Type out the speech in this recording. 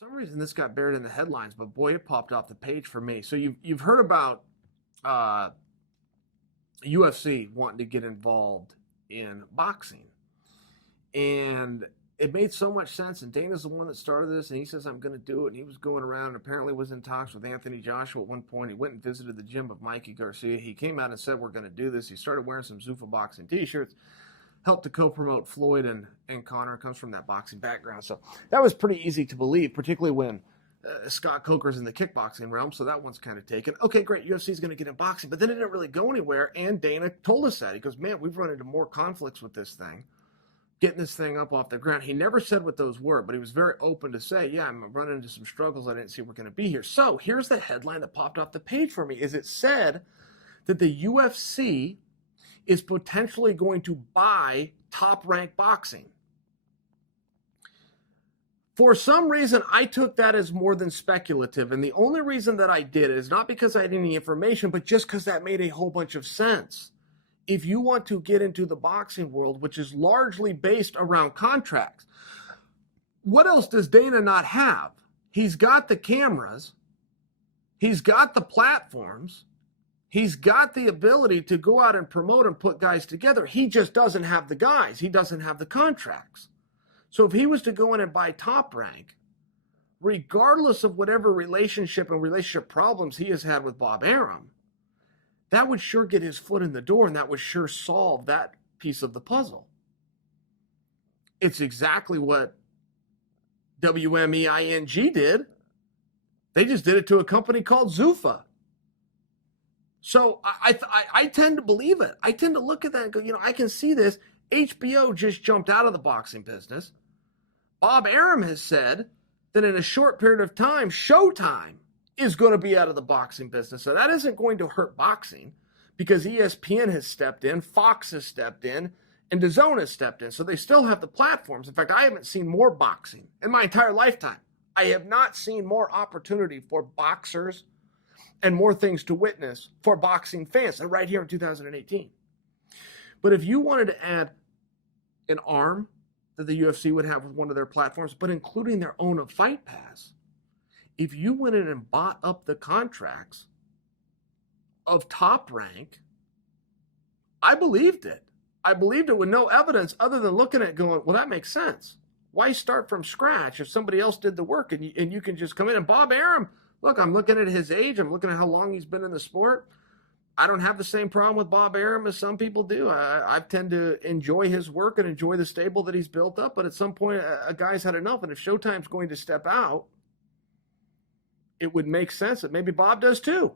some reason this got buried in the headlines, but boy, it popped off the page for me. So you've heard about UFC wanting to get involved in boxing, and it made so much sense. And Dana's the one that started this, and he says, I'm going to do it. And he was going around and apparently was in talks with Anthony Joshua at one point. He went and visited the gym of Mikey Garcia. He came out and said, we're going to do this. He started wearing some Zuffa boxing t-shirts, helped to co-promote Floyd and Conor. Comes from that boxing background. So that was pretty easy to believe, particularly when Scott Coker's in the kickboxing realm. So that one's kind of taken. Okay, great. UFC's going to get in boxing. But then it didn't really go anywhere. And Dana told us that. He goes, man, we've run into more conflicts with this thing, getting this thing up off the ground. He never said what those were, but he was very open to say, yeah, I'm running into some struggles I didn't see we're going to be here. So here's the headline that popped off the page for me, is it said that the UFC is potentially going to buy Top Rank Boxing. For some reason, I took that as more than speculative, and the only reason that I did is not because I had any information, but just because that made a whole bunch of sense. If you want to get into the boxing world, which is largely based around contracts, what else does Dana not have? He's got the cameras, he's got the platforms, he's got the ability to go out and promote and put guys together. He just doesn't have the guys. He doesn't have the contracts. So if he was to go in and buy Top Rank, regardless of whatever relationship and relationship problems he has had with Bob Arum, that would sure get his foot in the door, and that would sure solve that piece of the puzzle. It's exactly what WMEING did. They just did it to a company called Zuffa. So I tend to believe it. I tend to look at that and go, I can see this. HBO just jumped out of the boxing business. Bob Arum has said that in a short period of time, Showtime is going to be out of the boxing business. So that isn't going to hurt boxing because ESPN has stepped in, Fox has stepped in, and DAZN has stepped in. So they still have the platforms. In fact, I haven't seen more boxing in my entire lifetime. I have not seen more opportunity for boxers and more things to witness for boxing fans than right here in 2018. But if you wanted to add an arm that the UFC would have with one of their platforms, but including their own Fight Pass, if you went in and bought up the contracts of Top Rank, I believed it. I believed it with no evidence other than looking at it going, well, that makes sense. Why start from scratch if somebody else did the work and you can just come in? And Bob Arum, look, I'm looking at his age. I'm looking at how long he's been in the sport. I don't have the same problem with Bob Arum as some people do. I tend to enjoy his work and enjoy the stable that he's built up. But at some point, a guy's had enough. And if Showtime's going to step out, it would make sense that maybe Bob does too.